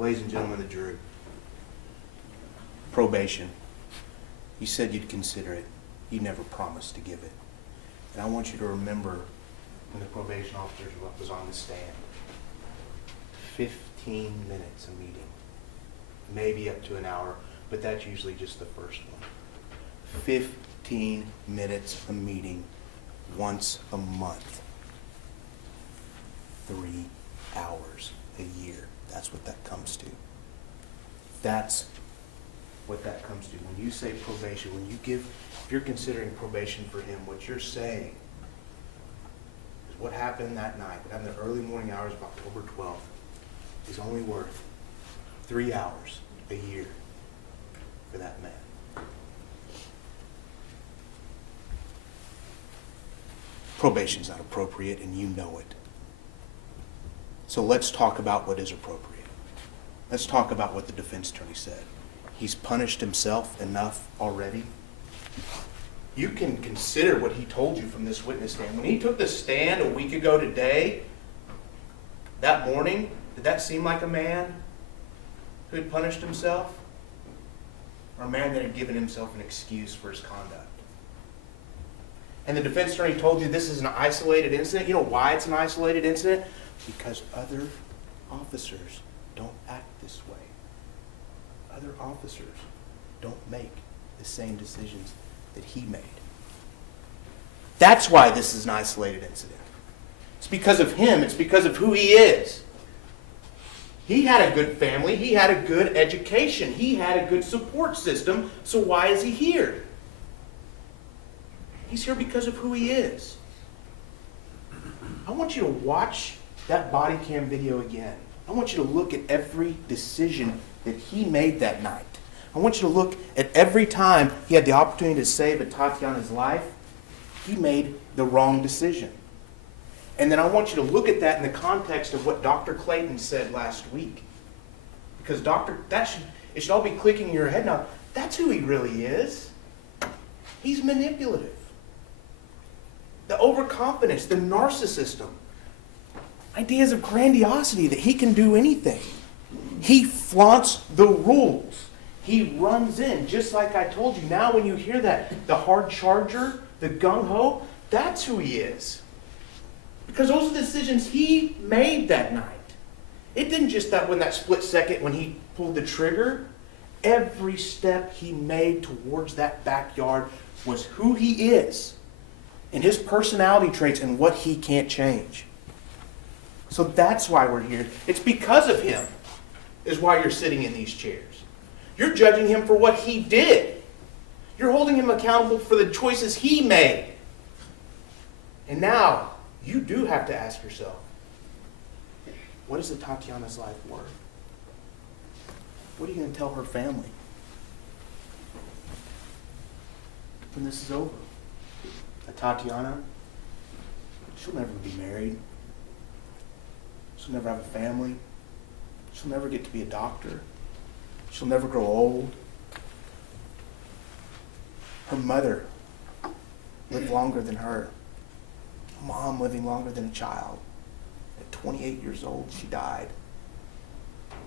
Ladies and gentlemen of the jury, probation. You said you'd consider it. You never promised to give it. And I want you to remember when the probation officer was on the stand. 15 minutes a meeting. Maybe up to an hour, but that's usually just the first one. 15 minutes a meeting once a month. 3 hours a year. That's what that comes to. That's what that comes to. When you say probation, if you're considering probation for him, what you're saying is what happened that night, what happened in the early morning hours of October 12th, is only worth 3 hours a year for that man. Probation's not appropriate, and you know it. So let's talk about what is appropriate. Let's talk about what the defense attorney said. He's punished himself enough already. You can consider what he told you from this witness stand. When he took the stand a week ago today, that morning, did that seem like a man who had punished himself? Or a man that had given himself an excuse for his conduct? And the defense attorney told you this is an isolated incident. You know why it's an isolated incident? Because other officers don't act this way. Other officers don't make the same decisions that he made. That's why this is an isolated incident. It's because of him. It's because of who he is. He had a good family. He had a good education. He had a good support system. So why is he here? He's here because of who he is. I want you to watch that body cam video again. I want you to look at every decision that he made that night. I want you to look at every time he had the opportunity to save Atatiana's life, he made the wrong decision. And then I want you to look at that in the context of what Dr. Clayton said last week. Because it should all be clicking in your head now. That's who he really is. He's manipulative. The overconfidence, the narcissism. Ideas of grandiosity that he can do anything. He flaunts the rules. He runs in, just like I told you. Now when you hear that, the hard charger, the gung-ho, that's who he is. Because those are decisions he made that night. It didn't just that when that split second when he pulled the trigger. Every step he made towards that backyard was who he is. And his personality traits and what he can't change. So that's why we're here. It's because of him is why you're sitting in these chairs. You're judging him for what he did. You're holding him accountable for the choices he made. And now, you do have to ask yourself, what is Atatiana's life worth? What are you going to tell her family when this is over? Atatiana, she'll never be married. She'll never have a family. She'll never get to be a doctor. She'll never grow old. Her mother lived longer than her. Mom living longer than a child. At 28 years old, she died.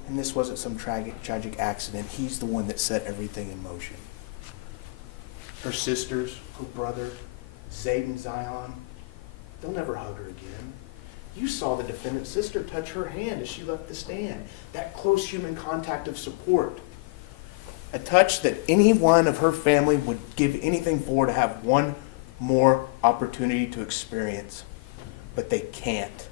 And this wasn't some tragic accident. He's the one that set everything in motion. Her sisters, her brother, Zayd and Zion, they'll never hug her again. You saw the defendant's sister touch her hand as she left the stand. That close human contact of support. A touch that any one of her family would give anything for to have one more opportunity to experience. But they can't.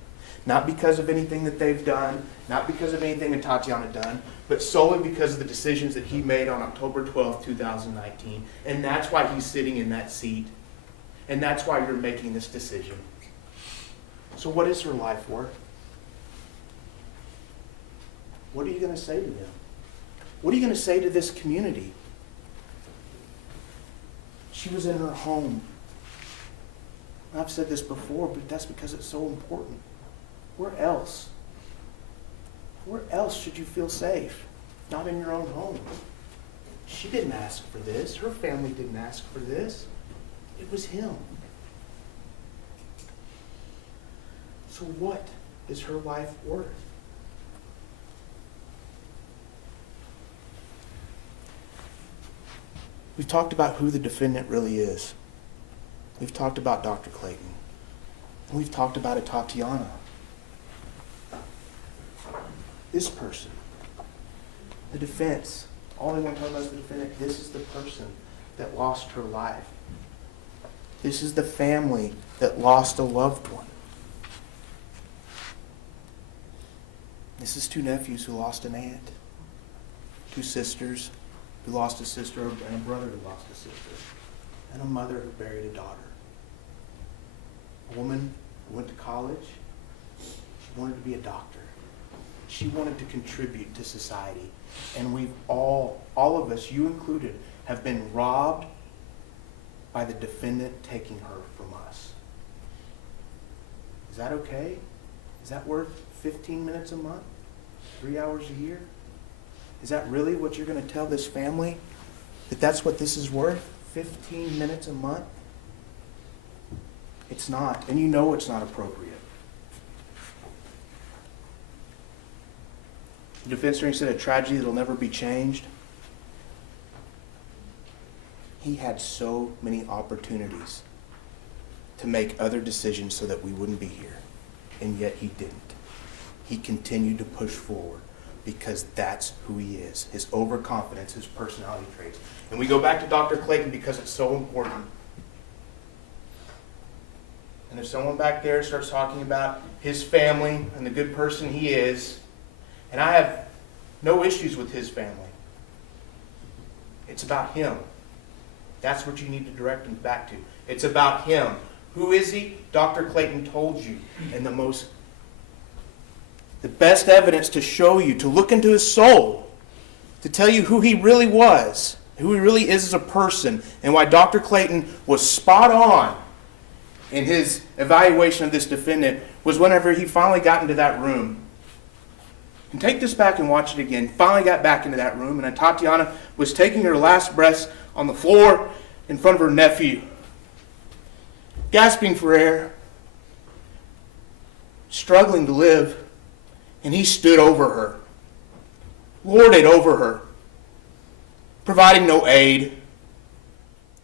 Not because of anything that they've done, not because of anything that Atatiana done, but solely because of the decisions that he made on October 12, 2019. And that's why he's sitting in that seat. And that's why you're making this decision. So what is her life worth? What are you going to say to them? What are you going to say to this community? She was in her home. I've said this before, but that's because it's so important. Where else? Where else should you feel safe? Not in your own home. She didn't ask for this. Her family didn't ask for this. It was him. So what is her life worth? We've talked about who the defendant really is. We've talked about Dr. Clayton. And we've talked about Atatiana. This person, the defense, all they want to talk about is the defendant. This is the person that lost her life. This is the family that lost a loved one. This is two nephews who lost an aunt, two sisters who lost a sister, and a brother who lost a sister, and a mother who buried a daughter. A woman who went to college. She wanted to be a doctor. She wanted to contribute to society. And we've all of us, you included, have been robbed by the defendant taking her from us. Is that okay? Is that worth 15 minutes a month? 3 hours a year? Is that really what you're going to tell this family? That that's what this is worth? 15 minutes a month? It's not. And you know it's not appropriate. The defense attorney said a tragedy that'll never be changed. He had so many opportunities to make other decisions so that we wouldn't be here. And yet he didn't. He continued to push forward because that's who he is. His overconfidence, his personality traits. And we go back to Dr. Clayton because it's so important. And if someone back there starts talking about his family and the good person he is, and I have no issues with his family. It's about him. That's what you need to direct him back to. It's about him. Who is he? Dr. Clayton told you. And the best evidence to show you, to look into his soul, to tell you who he really was, who he really is as a person, and why Dr. Clayton was spot on in his evaluation of this defendant, was whenever he finally got into that room. And take this back and watch it again. Finally got back into that room, and Atatiana was taking her last breaths on the floor in front of her nephew, gasping for air, struggling to live, and he stood over her, lorded over her, providing no aid,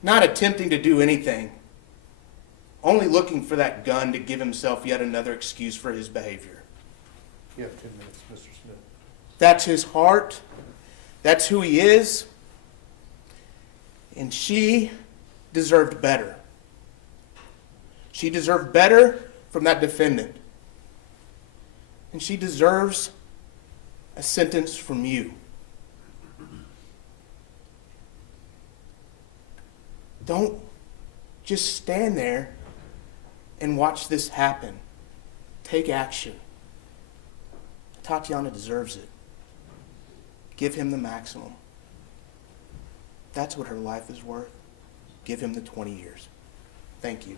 not attempting to do anything, only looking for that gun to give himself yet another excuse for his behavior. You have 10 minutes, Mr. Smith. That's his heart. That's who he is. And she deserved better. She deserved better from that defendant. And she deserves a sentence from you. Don't just stand there and watch this happen. Take action. Atatiana deserves it. Give him the maximum. That's what her life is worth. Give him the 20 years. Thank you.